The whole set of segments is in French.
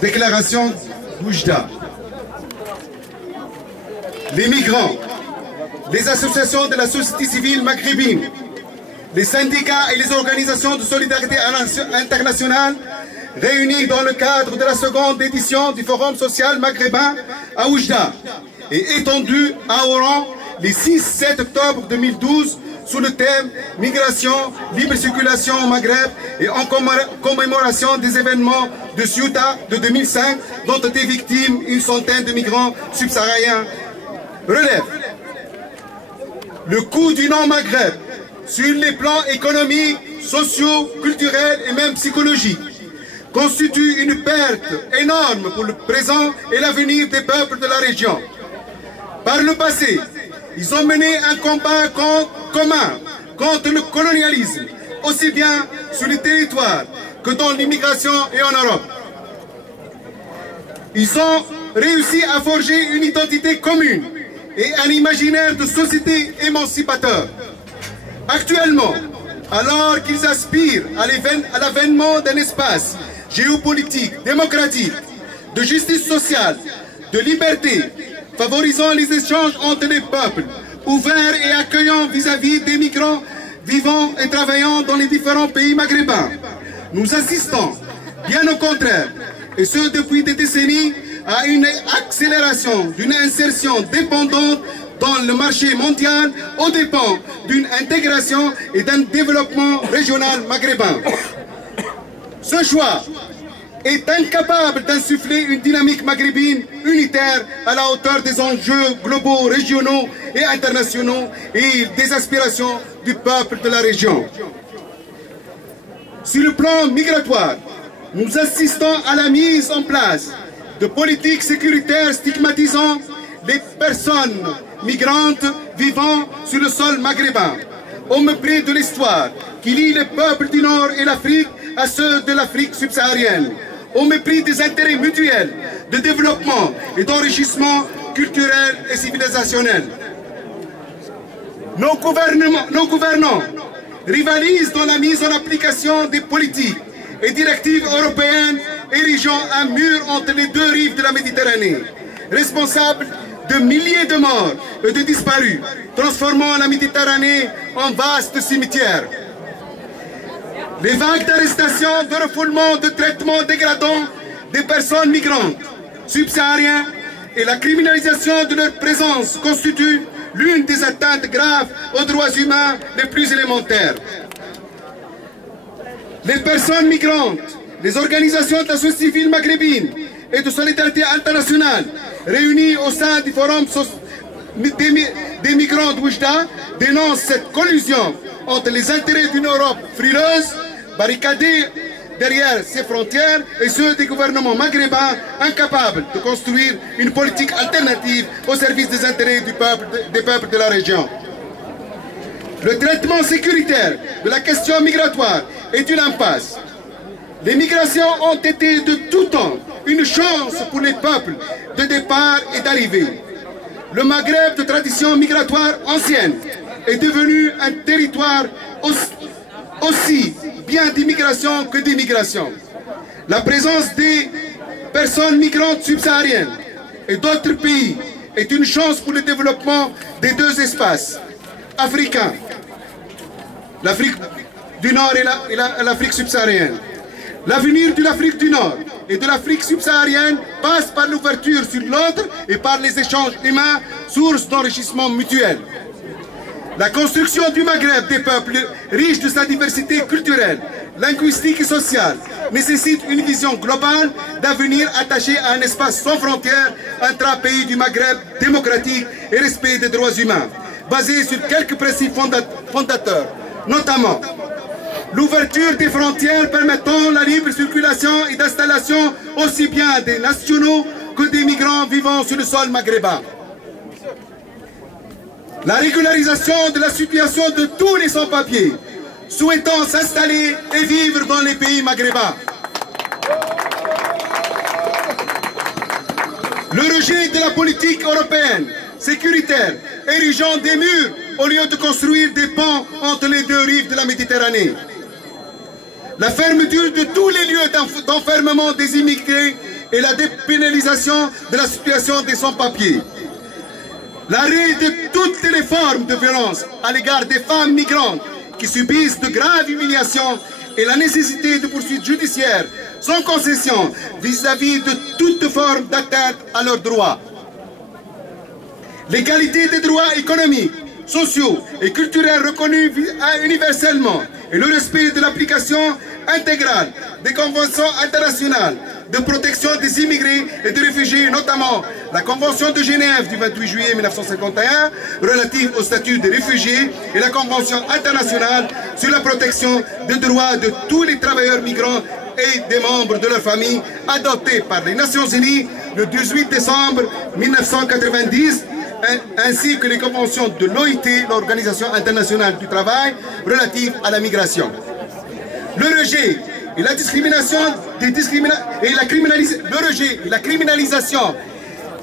déclaration d'Oujda. Les migrants, les associations de la société civile maghrébine, les syndicats et les organisations de solidarité internationale réunis dans le cadre de la seconde édition du Forum social maghrébin à Oujda et étendus à Oran les 6-7 octobre 2012 sous le thème « Migration, libre circulation au Maghreb » et en commémoration des événements de Ceuta de 2005 dont étaient victimes une centaine de migrants subsahariens relève le coût du non-Maghreb sur les plans économiques, sociaux, culturels et même psychologiques constitue une perte énorme pour le présent et l'avenir des peuples de la région. Par le passé, ils ont mené un combat commun contre le colonialisme, aussi bien sur les territoires que dans l'immigration et en Europe. Ils ont réussi à forger une identité commune et un imaginaire de société émancipateur. Actuellement, alors qu'ils aspirent à l'avènement d'un espace géopolitique, démocratique, de justice sociale, de liberté, favorisant les échanges entre les peuples, ouverts et accueillants vis-à-vis des migrants vivant et travaillant dans les différents pays maghrébins. Nous assistons, bien au contraire, et ce depuis des décennies, à une accélération d'une insertion dépendante dans le marché mondial aux dépens d'une intégration et d'un développement régional maghrébin. Ce choix est incapable d'insuffler une dynamique maghrébine unitaire à la hauteur des enjeux globaux, régionaux et internationaux et des aspirations du peuple de la région. Sur le plan migratoire, nous assistons à la mise en place de politiques sécuritaires stigmatisant les personnes migrantes vivant sur le sol maghrébin, au mépris de l'histoire qui lie les peuples du Nord et l'Afrique à ceux de l'Afrique subsaharienne, au mépris des intérêts mutuels de développement et d'enrichissement culturel et civilisationnel. Nos gouvernants rivalisent dans la mise en application des politiques et directives européennes érigeant un mur entre les deux rives de la Méditerranée, responsable de milliers de morts et de disparus, transformant la Méditerranée en vaste cimetière. Les vagues d'arrestations, de refoulement, de traitements dégradants des personnes migrantes subsahariennes et la criminalisation de leur présence constituent l'une des atteintes graves aux droits humains les plus élémentaires. Les personnes migrantes, les organisations de la société civile maghrébine et de solidarité internationale réunies au sein du Forum des migrants d'Oujda dénoncent cette collusion entre les intérêts d'une Europe frileuse, barricadée derrière ses frontières, et ceux des gouvernements maghrébins incapables de construire une politique alternative au service des intérêts des peuples de la région. Le traitement sécuritaire de la question migratoire est une impasse. Les migrations ont été de tout temps une chance pour les peuples de départ et d'arrivée. Le Maghreb, de tradition migratoire ancienne, est devenu un territoire aussi bien d'immigration que d'immigration. La présence des personnes migrantes subsahariennes et d'autres pays est une chance pour le développement des deux espaces africains, l'Afrique du Nord et l'Afrique subsaharienne. L'avenir de l'Afrique du Nord et de l'Afrique subsaharienne passe par l'ouverture sur l'autre et par les échanges humains, source d'enrichissement mutuel. La construction du Maghreb des peuples riches de sa diversité culturelle, linguistique et sociale nécessite une vision globale d'avenir attachée à un espace sans frontières entre un pays du Maghreb démocratique et respect des droits humains, basé sur quelques principes fondateurs, notamment l'ouverture des frontières permettant la libre circulation et d'installation aussi bien des nationaux que des migrants vivant sur le sol maghrébin. La régularisation de la situation de tous les sans-papiers souhaitant s'installer et vivre dans les pays maghrébins. Le rejet de la politique européenne sécuritaire, érigeant des murs au lieu de construire des ponts entre les deux rives de la Méditerranée. La fermeture de tous les lieux d'enfermement des immigrés et la dépénalisation de la situation des sans-papiers. L'arrêt de toutes les formes de violence à l'égard des femmes migrantes qui subissent de graves humiliations et la nécessité de poursuites judiciaires sans concession vis-à-vis de toute forme d'atteinte à leurs droits. L'égalité des droits économiques, sociaux et culturels reconnus universellement et le respect de l'application intégrale des conventions internationales de protection des immigrés et des réfugiés, notamment la Convention de Genève du 28 juillet 1951 relative au statut des réfugiés et la Convention internationale sur la protection des droits de tous les travailleurs migrants et des membres de leur famille, adoptée par les Nations Unies le 18 décembre 1990, ainsi que les conventions de l'OIT, l'Organisation internationale du travail, relatives à la migration. Le rejet et la discrimination la criminalisation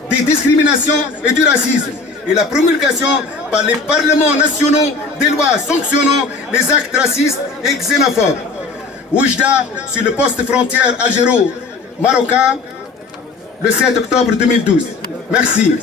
des discriminations et du racisme et la promulgation par les parlements nationaux des lois sanctionnant les actes racistes et xénophobes. Oujda sur le poste frontière algéro-marocain le 7 octobre 2012. Merci.